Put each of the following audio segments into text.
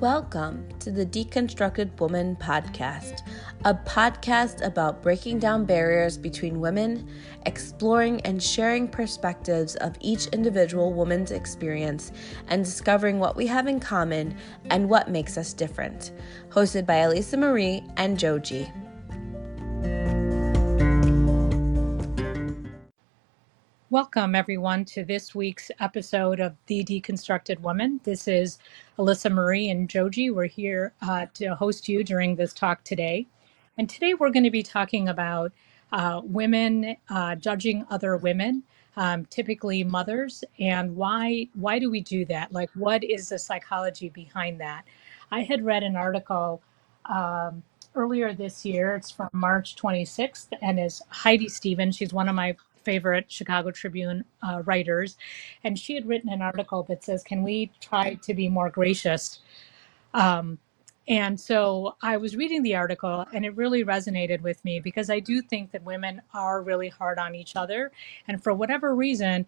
Welcome to the Deconstructed Woman podcast, a podcast about breaking down barriers between women, exploring and sharing perspectives of each individual woman's experience, and discovering what we have in common and what makes us different. Hosted by Elisa Marie and Joji. Welcome, everyone, to this week's episode of The Deconstructed Woman. This is Alyssa Marie and Joji. We're here to host you during this talk today. And today we're going to be talking about women judging other women, typically mothers, and why do we do that? Like, what is the psychology behind that? I had read an article earlier this year. It's from March 26th, and is Heidi Stevens. She's one of my favorite Chicago Tribune writers, and she had written an article that says, "Can we try to be more gracious?" Um, and so I was reading the article, and it really resonated with me because I do think that women are really hard on each other, and for whatever reason,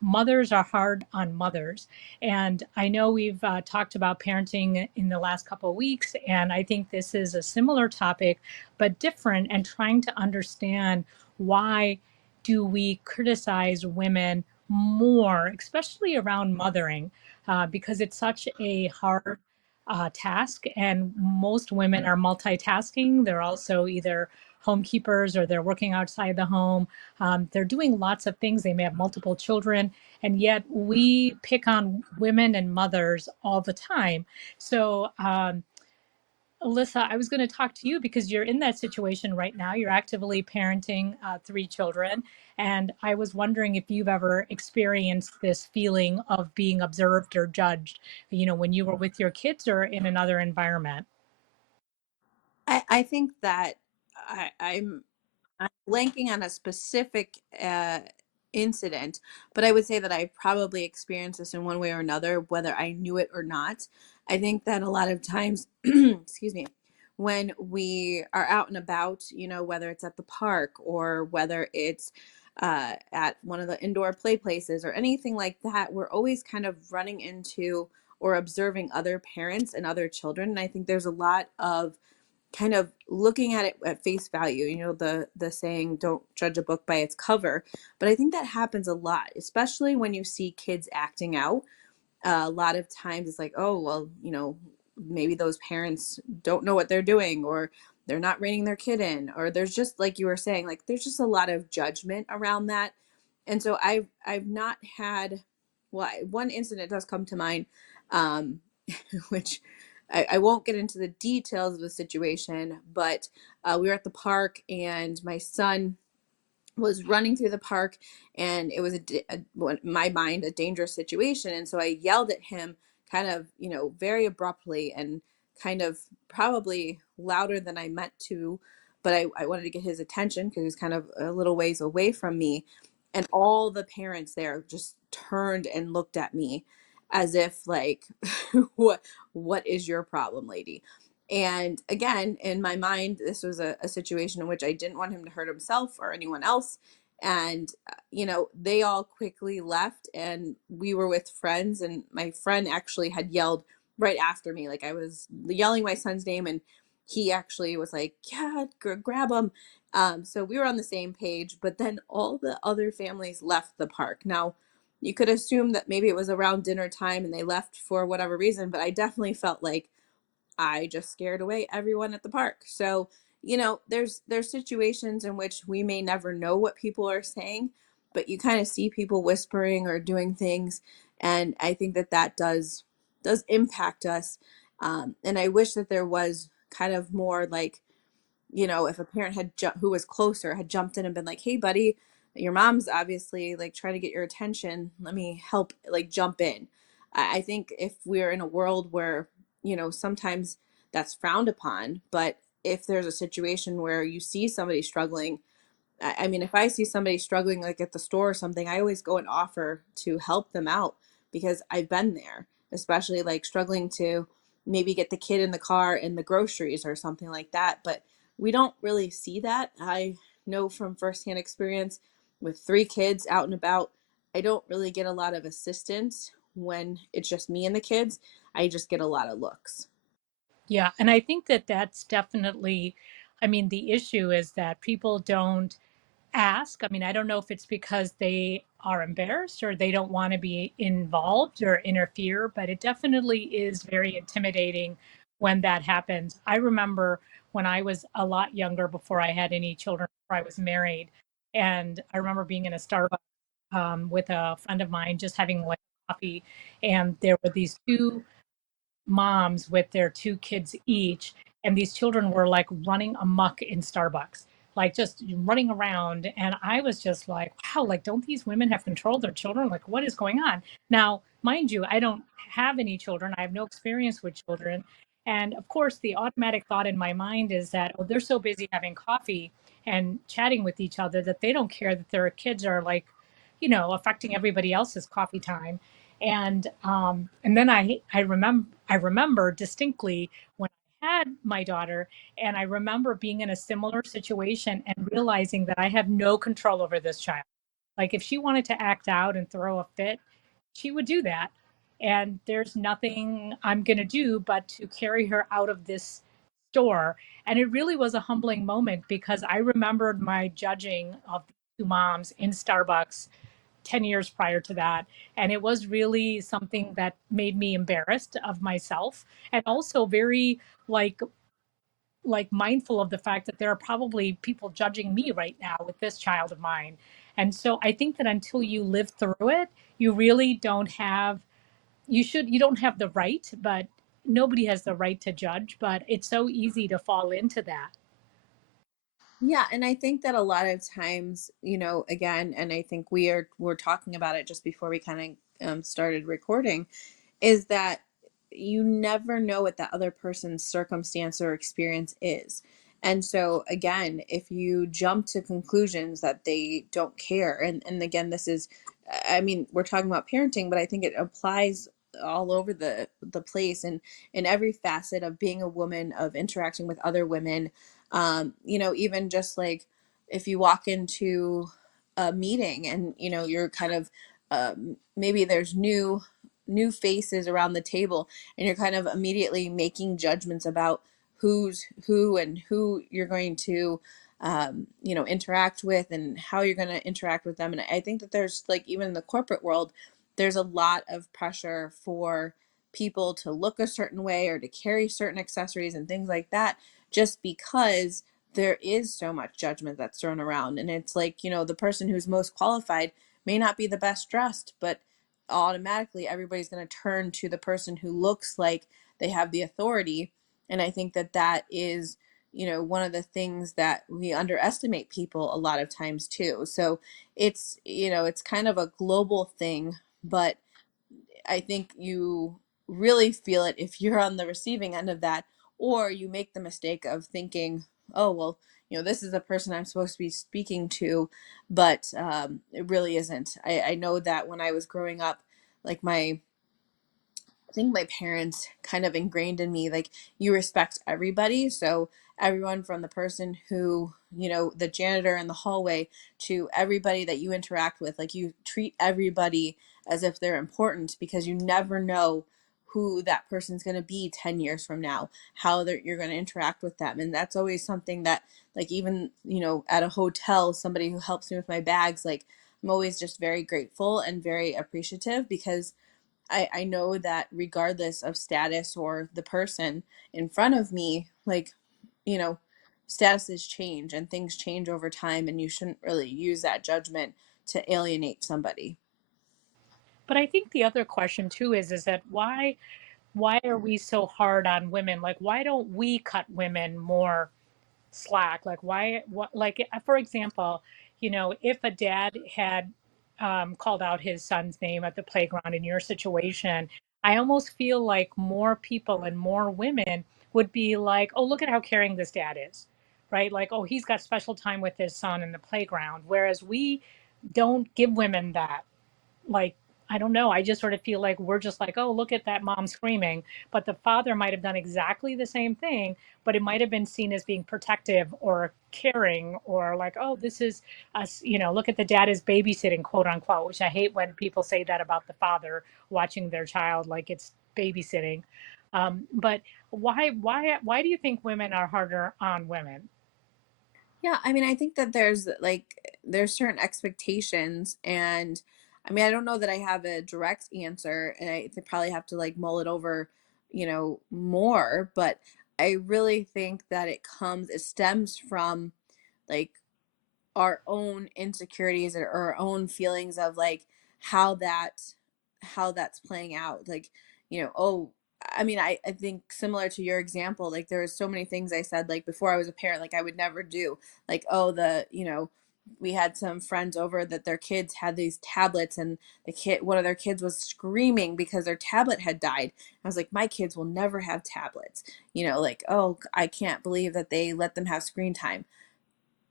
mothers are hard on mothers. And I know we've talked about parenting in the last couple of weeks, and I think this is a similar topic, but different, and trying to understand why do we criticize women more, especially around mothering, because it's such a hard task, and most women are multitasking. They're also either homekeepers or they're working outside the home. They're doing lots of things. They may have multiple children, and yet we pick on women and mothers all the time. So, Alyssa, I was going to talk to you because you're in that situation right now. You're actively parenting three children. And I was wondering if you've ever experienced this feeling of being observed or judged, when you were with your kids or in another environment. I think that I'm blanking on a specific incident, but I would say that I probably experienced this in one way or another, whether I knew it or not. I think that a lot of times, excuse me, when we are out and about, whether it's at the park or whether it's at one of the indoor play places or anything like that, we're always kind of running into or observing other parents and other children. And I think there's a lot of kind of looking at it at face value, the saying, don't judge a book by its cover. But I think that happens a lot, especially when you see kids acting out. A lot of times it's like, oh, well, maybe those parents don't know what they're doing, or they're not reining their kid in, or there's just, like you were saying, like there's just a lot of judgment around that. And so I've not had, well, one incident does come to mind, um, which I won't get into the details of the situation, but we were at the park and my son was running through the park, and it was in my mind, a dangerous situation. And so I yelled at him kind of, very abruptly and kind of probably louder than I meant to, but I wanted to get his attention because he was kind of a little ways away from me. And all the parents there just turned and looked at me as if like, what is your problem, lady? And again, in my mind, this was a situation in which I didn't want him to hurt himself or anyone else. And, they all quickly left, and we were with friends. And my friend actually had yelled right after me. Like, I was yelling my son's name, and he actually was like, yeah, grab him. So we were on the same page, but then all the other families left the park. Now, you could assume that maybe it was around dinner time and they left for whatever reason, but I definitely felt like I just scared away everyone at the park. So, there's situations in which we may never know what people are saying, but you kind of see people whispering or doing things, and I think that does impact us. And I wish that there was kind of more like, if a parent who was closer had jumped in and been like, "Hey, buddy, your mom's obviously like trying to get your attention. Let me help, like jump in." I think if we're in a world where, sometimes that's frowned upon, but if there's a situation where you see somebody struggling, I mean, if I see somebody struggling like at the store or something, I always go and offer to help them out because I've been there, especially like struggling to maybe get the kid in the car in the groceries or something like that. But we don't really see that. I know from firsthand experience with three kids out and about, I don't really get a lot of assistance when it's just me and the kids, I just get a lot of looks. Yeah, and I think that that's definitely, I mean, the issue is that people don't ask. I mean, I don't know if it's because they are embarrassed or they don't want to be involved or interfere, but it definitely is very intimidating when that happens. I remember when I was a lot younger, before I had any children, before I was married, and I remember being in a Starbucks with a friend of mine, just having like coffee, and there were these two moms with their two kids each, and these children were like running amok in Starbucks, like just running around. And I was just like, wow, like, don't these women have control of their children? Like, what is going on? Now, mind you, I don't have any children, I have no experience with children. And of course, the automatic thought in my mind is that, oh, they're so busy having coffee and chatting with each other that they don't care that their kids are like, affecting everybody else's coffee time. And then I remember distinctly when I had my daughter, and I remember being in a similar situation and realizing that I have no control over this child. Like, if she wanted to act out and throw a fit, she would do that, and there's nothing I'm going to do but to carry her out of this store. And it really was a humbling moment because I remembered my judging of two moms in Starbucks 10 years prior to that. And it was really something that made me embarrassed of myself, and also very like mindful of the fact that there are probably people judging me right now with this child of mine. And so I think that until you live through it, you really don't have, you don't have the right, but nobody has the right to judge, but it's so easy to fall into that. Yeah, and I think that a lot of times, again, and I think we're talking about it just before we kind of started recording, is that you never know what that other person's circumstance or experience is. And so again, if you jump to conclusions that they don't care, and again, this is, I mean, we're talking about parenting, but I think it applies all over the place, and in every facet of being a woman, of interacting with other women. Even just like if you walk into a meeting and you're kind of maybe there's new faces around the table, and you're kind of immediately making judgments about who's who and who you're going to interact with and how you're going to interact with them. And I think that there's, like, even in the corporate world, there's a lot of pressure for people to look a certain way or to carry certain accessories and things like that, just because there is so much judgment that's thrown around. And it's like, the person who's most qualified may not be the best dressed, but automatically everybody's going to turn to the person who looks like they have the authority. And I think that that is, one of the things that we underestimate people a lot of times too. So it's kind of a global thing, but I think you really feel it if you're on the receiving end of that, or you make the mistake of thinking, oh, well, this is the person I'm supposed to be speaking to, but it really isn't. I know that when I was growing up, like I think my parents kind of ingrained in me, like, you respect everybody. So everyone from the person who, the janitor in the hallway, to everybody that you interact with, like, you treat everybody as if they're important, because you never know who that person's going to be 10 years from now, how you're going to interact with them. And that's always something that, like, even, at a hotel, somebody who helps me with my bags, like, I'm always just very grateful and very appreciative, because I know that regardless of status or the person in front of me, like, you know, statuses change and things change over time, and you shouldn't really use that judgment to alienate somebody. But I think the other question too is that why are we so hard on women? Like, why don't we cut women more slack? Like, why, what, like, for example, if a dad had called out his son's name at the playground in your situation, I almost feel like more people and more women would be like, oh, look at how caring this dad is, right? Like, oh, he's got special time with his son in the playground. Whereas we don't give women that, like, I don't know. I just sort of feel like we're just like, oh, look at that mom screaming. But the father might have done exactly the same thing, but it might have been seen as being protective or caring or like, oh, this is us, look at the dad is babysitting, quote unquote, which I hate when people say that about the father watching their child like it's babysitting. But why do you think women are harder on women? Yeah, I mean, I think that there's certain expectations, and I mean, I don't know that I have a direct answer, and I probably have to like mull it over, more, but I really think that it stems from like our own insecurities or our own feelings of like how that how that's playing out, like, oh, I mean, I think similar to your example, like there was so many things I said like before I was a parent like I would never do, like, oh, we had some friends over that their kids had these tablets, and one of their kids was screaming because their tablet had died. I was like, my kids will never have tablets, like, oh, I can't believe that they let them have screen time.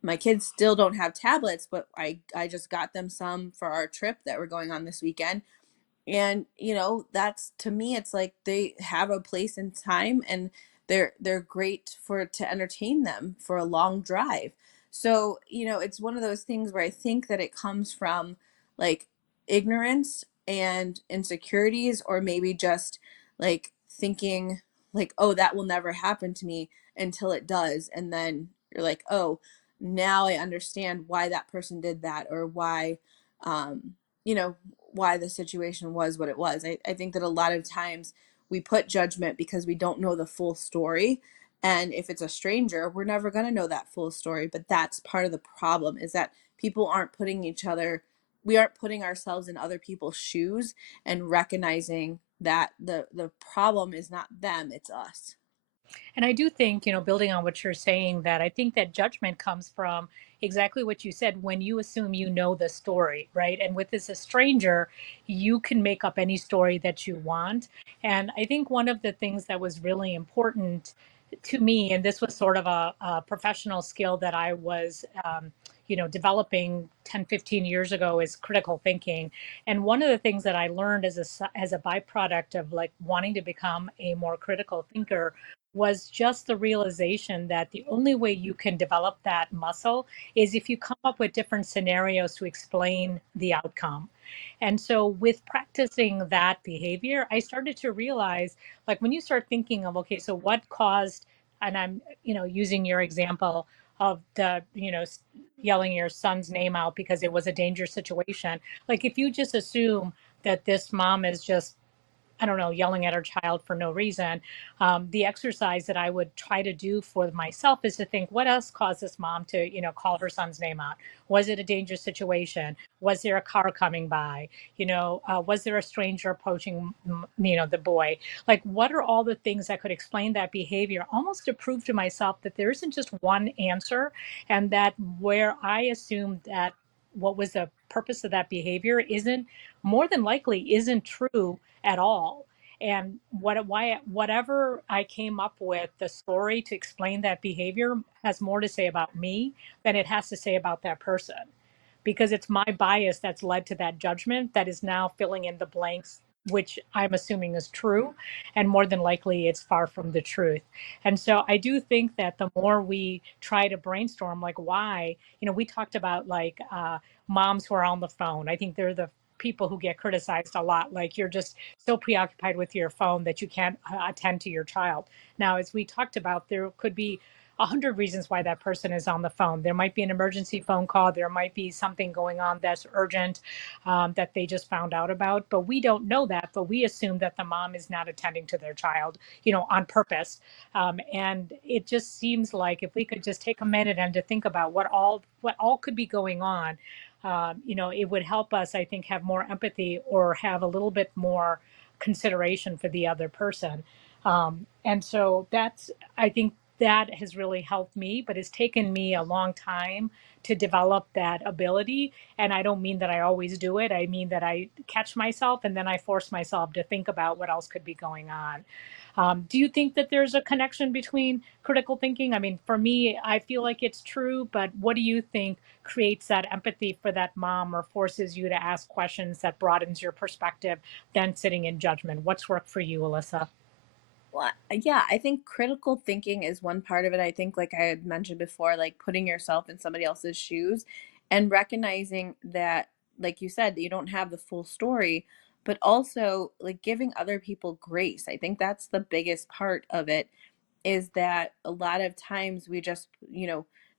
My kids still don't have tablets, but I just got them some for our trip that we're going on this weekend. And that's, to me, it's like they have a place in time, and they're great for to entertain them for a long drive. So it's one of those things where I think that it comes from like ignorance and insecurities, or maybe just like thinking like, oh, that will never happen to me, until it does, and then you're like, oh, now I understand why that person did that, or why um you know why the situation was what it was. I think that a lot of times we put judgment because we don't know the full story. And if it's a stranger, we're never going to know that full story. But that's part of the problem, is that we aren't putting ourselves in other people's shoes and recognizing that the problem is not them, it's us. And I do think, building on what you're saying, that I think that judgment comes from exactly what you said when you assume you know the story, right? And with this a stranger, you can make up any story that you want. And I think one of the things that was really important to me, and this was sort of a professional skill that I was, developing 10, 15 years ago, is critical thinking. And one of the things that I learned as a byproduct of like wanting to become a more critical thinker was just the realization that the only way you can develop that muscle is if you come up with different scenarios to explain the outcome. And so, with practicing that behavior, I started to realize, like, when you start thinking of, okay, so what caused, and I'm, using your example of the, yelling your son's name out because it was a dangerous situation. Like, if you just assume that this mom is just, I don't know, yelling at her child for no reason. The exercise that I would try to do for myself is to think, what else caused this mom to, call her son's name out? Was it a dangerous situation? Was there a car coming by? Was there a stranger approaching, the boy? Like, what are all the things that could explain that behavior? Almost to prove to myself that there isn't just one answer, and that where I assumed that what was the purpose of that behavior isn't, more than likely isn't true at all. And whatever I came up with, the story to explain that behavior has more to say about me than it has to say about that person, because it's my bias that's led to that judgment that is now filling in the blanks, which I'm assuming is true, and more than likely it's far from the truth. And so I do think that the more we try to brainstorm, like, why, we talked about like moms who are on the phone. I think they're the people who get criticized a lot, like, you're just so preoccupied with your phone that you can't attend to your child. Now, as we talked about, there could be 100 reasons why that person is on the phone. There might be an emergency phone call. There might be something going on that's urgent, that they just found out about. But we don't know that. But we assume that the mom is not attending to their child, on purpose. And it just seems like if we could just take a minute and to think about what all could be going on, it would help us, I think, have more empathy or have a little bit more consideration for the other person. And so I think that has really helped me, but it's taken me a long time to develop that ability. And I don't mean that I always do it. I mean that I catch myself and then I force myself to think about what else could be going on. Do you think that there's a connection between critical thinking? I mean, for me, I feel like it's true, but what do you think creates that empathy for that mom or forces you to ask questions that broadens your perspective than sitting in judgment? What's worked for you, Alyssa? Well, yeah, I think critical thinking is one part of it. I think, like I had mentioned before, like putting yourself in somebody else's shoes and recognizing that, like you said, you don't have the full story, but also like giving other people grace. I think that's the biggest part of it, is that a lot of times we just,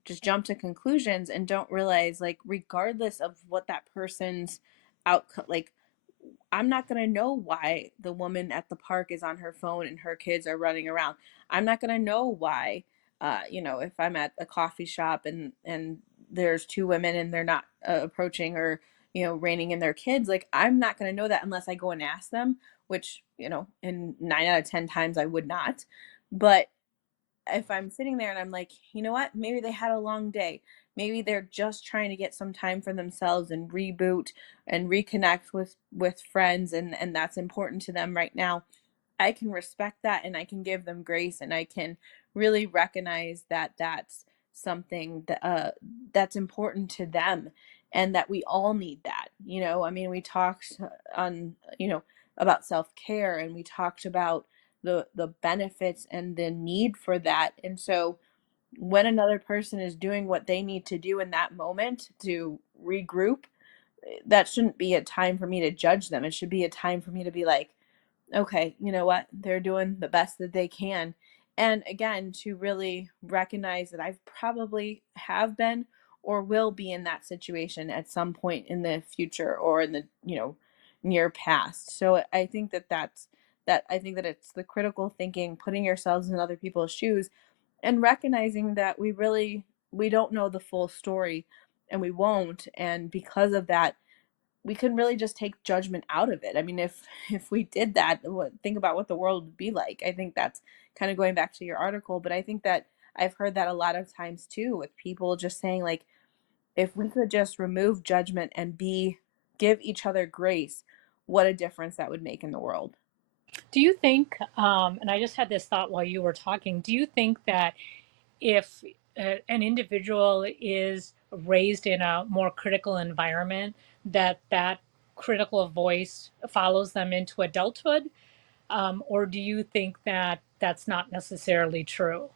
just jump to conclusions and don't realize, like, regardless of what that person's outcome, like, I'm not going to know why the woman at the park is on her phone and her kids are running around. I'm not going to know why, if I'm at a coffee shop and there's two women and they're not approaching or, reining in their kids. Like, I'm not going to know that unless I go and ask them, which, in 9 out of 10 times I would not. But if I'm sitting there and I'm like, you know what, maybe they had a long day. Maybe they're just trying to get some time for themselves and reboot and reconnect with friends, and that's important to them right now. I can respect that and I can give them grace, and I can really recognize that that's something that's important to them, and that we all need that. I mean, we talked on, about self-care, and we talked about the benefits and the need for that. And so when another person is doing what they need to do in that moment to regroup, that shouldn't be a time for me to judge them. It should be a time for me to be like, okay, you know what? They're doing the best that they can. And again, to really recognize that I've probably have been or will be in that situation at some point in the future or in the, near past. So I think that I think that it's the critical thinking, putting yourselves in other people's shoes and recognizing that we don't know the full story, and we won't. And because of that, we can really just take judgment out of it. I mean, if we did that, think about what the world would be like. I think that's kind of going back to your article, but I think that I've heard that a lot of times too, with people just saying, like, if we could just remove judgment and give each other grace, what a difference that would make in the world. Do you think, and I just had this thought while you were talking, do you think that if an individual is raised in a more critical environment, that critical voice follows them into adulthood? Or do you think that that's not necessarily true?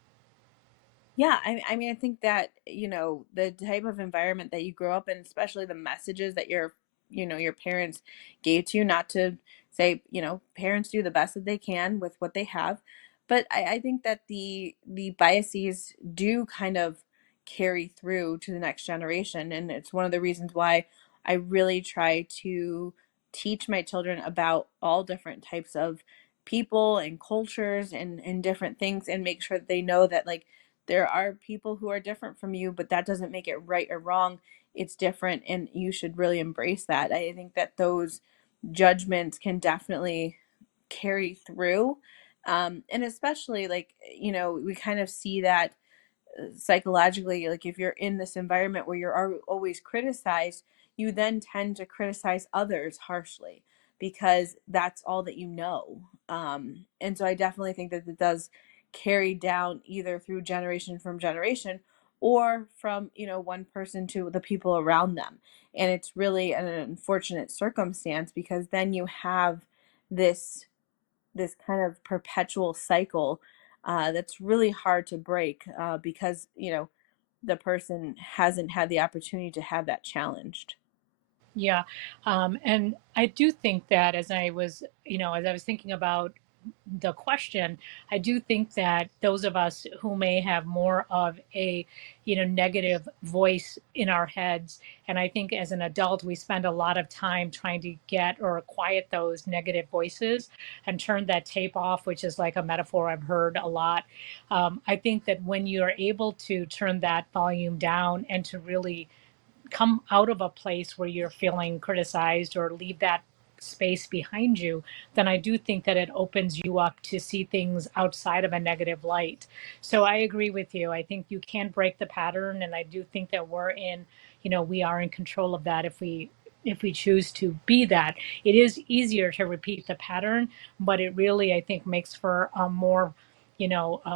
Yeah, I mean, I think that, the type of environment that you grow up in, especially the messages that your parents gave to you, not to say, parents do the best that they can with what they have. But I think that the biases do kind of carry through to the next generation. And it's one of the reasons why I really try to teach my children about all different types of people and cultures and different things, and make sure that they know that, like, there are people who are different from you, but that doesn't make it right or wrong. It's different, and you should really embrace that. I think that those judgments can definitely carry through. And especially, like, we kind of see that psychologically, like, if you're in this environment where you're always criticized, you then tend to criticize others harshly because that's all that you know. And so I definitely think that it does carry down either through generation from generation, or from, one person to the people around them. And it's really an unfortunate circumstance, because then you have this kind of perpetual cycle, that's really hard to break, because the person hasn't had the opportunity to have that challenged. Yeah. And I do think that as I was thinking about the question, I do think that those of us who may have more of a, negative voice in our heads, and I think as an adult, we spend a lot of time trying to get or quiet those negative voices and turn that tape off, which is like a metaphor I've heard a lot. I think that when you're able to turn that volume down and to really come out of a place where you're feeling criticized or leave that space behind you, then I do think that it opens you up to see things outside of a negative light. So I agree with you. I think you can break the pattern, and I do think that we are in control of that if we if we choose to be that. It is easier to repeat the pattern, but it really, I think, makes for a more,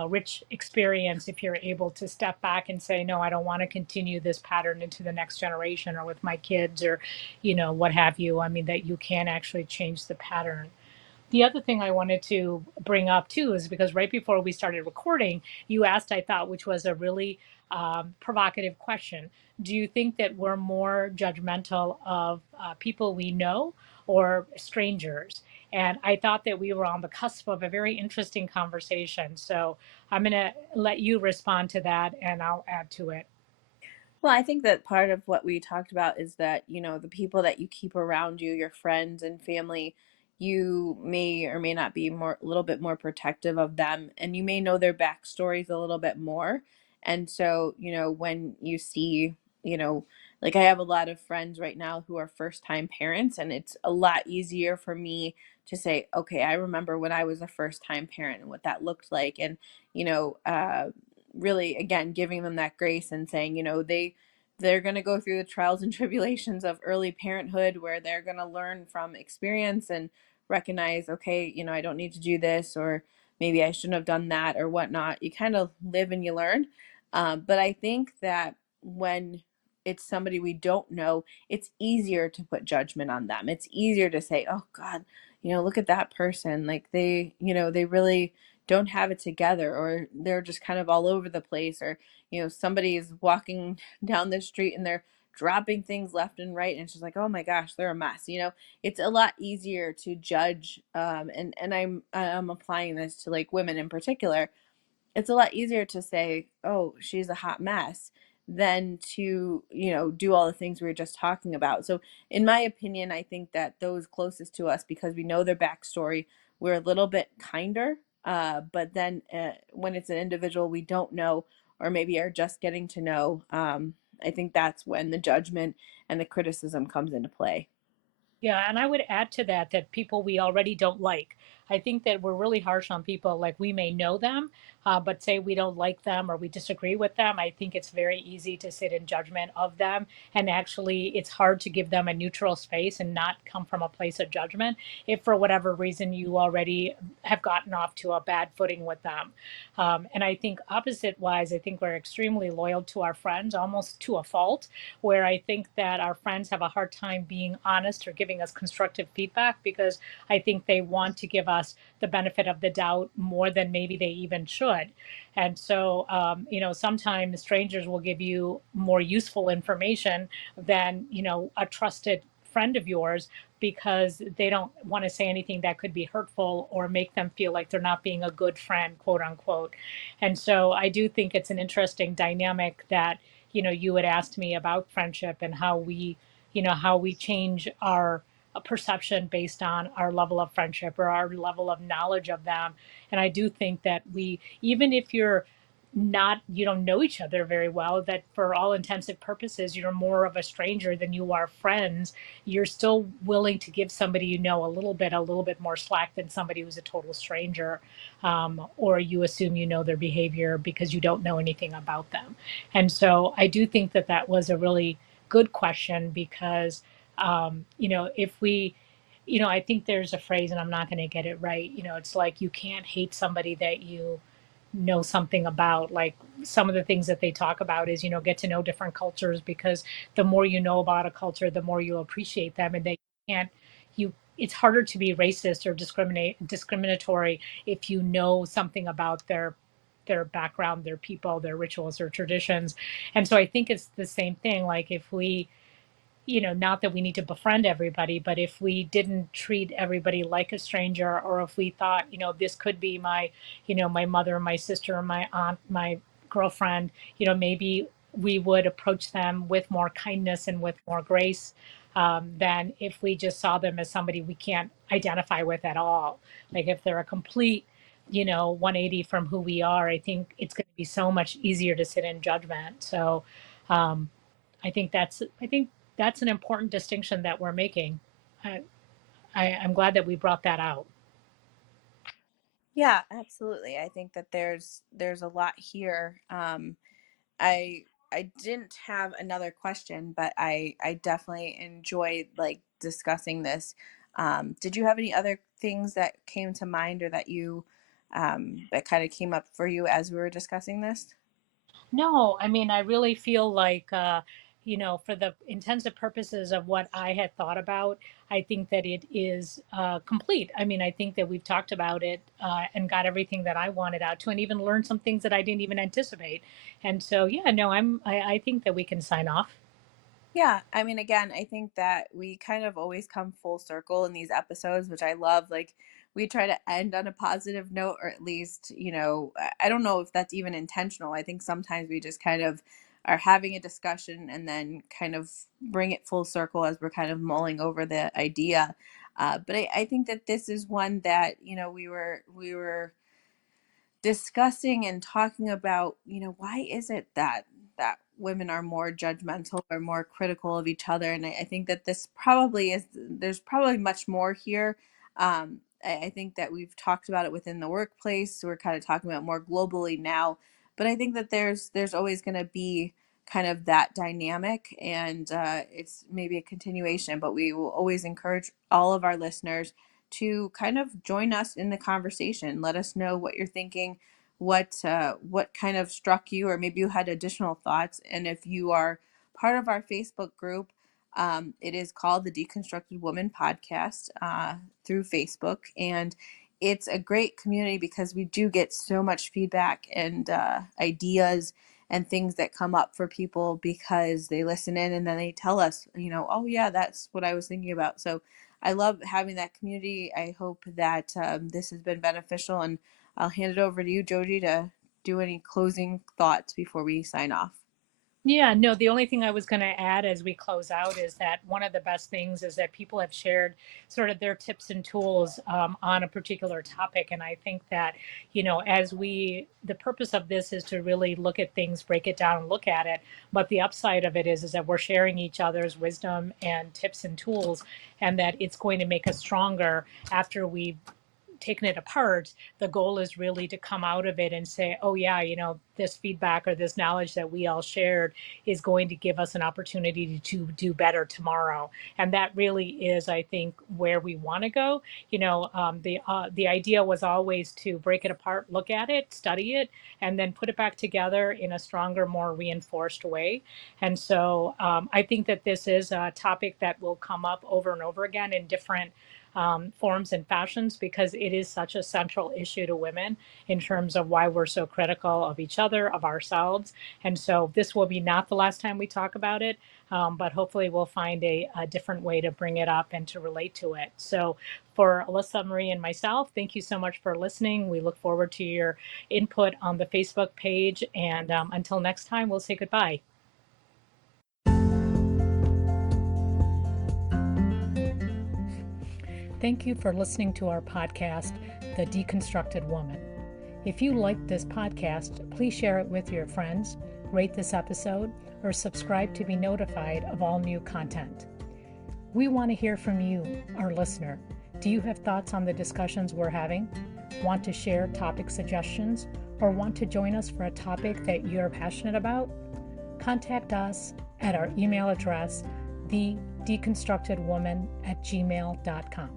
rich experience if you're able to step back and say, no, I don't want to continue this pattern into the next generation or with my kids or, what have you. I mean, that you can actually change the pattern. The other thing I wanted to bring up too is because right before we started recording, you asked, I thought, which was a really provocative question. Do you think that we're more judgmental of people we know or strangers? And I thought that we were on the cusp of a very interesting conversation. So I'm going to let you respond to that and I'll add to it. Well, I think that part of what we talked about is that, the people that you keep around you, your friends and family, you may or may not be a little bit more protective of them, and you may know their backstories a little bit more. And so, when you see, you know, like I have a lot of friends right now who are first time parents, and it's a lot easier for me to say, okay, I remember when I was a first time parent and what that looked like. And, you know, uh, really again giving them that grace and saying, they're going to go through the trials and tribulations of early parenthood, where they're going to learn from experience and recognize, okay, I don't need to do this, or maybe I shouldn't have done that, or whatnot. You kind of live and you learn. But I think that when it's somebody we don't know, it's easier to put judgment on them. It's easier to say, oh God, look at that person, like they really don't have it together, or they're just kind of all over the place, or somebody is walking down the street and they're dropping things left and right, and it's just like, oh my gosh, they're a mess. It's a lot easier to judge, and I'm applying this to like women in particular. It's a lot easier to say, oh, she's a hot mess, than to, do all the things we were just talking about. So, in my opinion, I think that those closest to us, because we know their backstory, we're a little bit kinder. But then when it's an individual we don't know, or maybe are just getting to know, I think that's when the judgment and the criticism comes into play. Yeah, and I would add to that that people we already don't like. I think that we're really harsh on people. Like we may know them, but say we don't like them or we disagree with them. I think it's very easy to sit in judgment of them. And actually, it's hard to give them a neutral space and not come from a place of judgment if, for whatever reason, you already have gotten off to a bad footing with them. And I think, opposite wise, I think we're extremely loyal to our friends, almost to a fault, where I think that our friends have a hard time being honest or giving us constructive feedback because I think they want to give us the benefit of the doubt more than maybe they even should. And so, sometimes strangers will give you more useful information than, a trusted friend of yours because they don't want to say anything that could be hurtful or make them feel like they're not being a good friend, quote unquote. And so I do think it's an interesting dynamic that you had asked me about friendship and how we change our perception based on our level of friendship or our level of knowledge of them. And I do think that even if you don't know each other very well, that for all intensive purposes you're more of a stranger than you are friends, you're still willing to give somebody a little bit more slack than somebody who's a total stranger, or you assume you know their behavior because you don't know anything about them. And so I do think that that was a really good question because, if we, I think there's a phrase, and I'm not going to get it right. It's like you can't hate somebody that you know something about. Like some of the things that they talk about is, get to know different cultures because the more you know about a culture, the more you appreciate them, and they can't, you, it's harder to be racist or discriminatory if you know something about their background, their people, their rituals or traditions. And so I think it's the same thing. Like if we, not that we need to befriend everybody, but if we didn't treat everybody like a stranger, or if we thought, this could be my mother, my sister, my aunt, my girlfriend, maybe we would approach them with more kindness and with more grace, than if we just saw them as somebody we can't identify with at all. Like if they're a complete, 180 from who we are, I think it's going to be so much easier to sit in judgment. So, um, I think that's an important distinction that we're making. I, I'm glad that we brought that out. Yeah, absolutely. I think that there's a lot here. I I didn't have another question, but I definitely enjoyed like discussing this. Did you have any other things that came to mind or that you that kind of came up for you as we were discussing this? No, I mean, I really feel like, for the intensive purposes of what I had thought about, I think that it is complete. I mean, I think that we've talked about it and got everything that I wanted out to, and even learned some things that I didn't even anticipate. And so, yeah, no, I think that we can sign off. Yeah, I mean, again, I think that we kind of always come full circle in these episodes, which I love. Like, we try to end on a positive note, or at least, I don't know if that's even intentional. I think sometimes we just kind of are having a discussion and then kind of bring it full circle as we're kind of mulling over the idea. But I think that this is one that, we were discussing and talking about, why is it that women are more judgmental or more critical of each other? And I think that this probably is, there's probably much more here. I think that we've talked about it within the workplace. So we're kind of talking about more globally now, but I think that there's always going to be kind of that dynamic, and it's maybe a continuation, but we will always encourage all of our listeners to kind of join us in the conversation. Let us know what you're thinking, what kind of struck you, or maybe you had additional thoughts. And if you are part of our Facebook group, it is called the Deconstructed Woman Podcast through Facebook, and it's a great community because we do get so much feedback and ideas and things that come up for people because they listen in and then they tell us, oh yeah, that's what I was thinking about. So I love having that community. I hope that this has been beneficial, and I'll hand it over to you, Joji, to do any closing thoughts before we sign off. Yeah, no, the only thing I was going to add as we close out is that one of the best things is that people have shared sort of their tips and tools on a particular topic. And I think that, the purpose of this is to really look at things, break it down, and look at it. But the upside of it is that we're sharing each other's wisdom and tips and tools, and that it's going to make us stronger after we've taken it apart. The goal is really to come out of it and say, oh yeah, this feedback or this knowledge that we all shared is going to give us an opportunity to do better tomorrow. And that really is, I think, where we want to go. The idea was always to break it apart, look at it, study it, and then put it back together in a stronger, more reinforced way. And so I think that this is a topic that will come up over and over again in different forms and fashions, because it is such a central issue to women in terms of why we're so critical of each other, of ourselves. And so this will be not the last time we talk about it, but hopefully we'll find a different way to bring it up and to relate to it. So for Alyssa, Marie, and myself, thank you so much for listening. We look forward to your input on the Facebook page. And until next time, we'll say goodbye. Thank you for listening to our podcast, The Deconstructed Woman. If you liked this podcast, please share it with your friends, rate this episode, or subscribe to be notified of all new content. We want to hear from you, our listener. Do you have thoughts on the discussions we're having? Want to share topic suggestions, or want to join us for a topic that you're passionate about? Contact us at our email address, thedeconstructedwoman@gmail.com.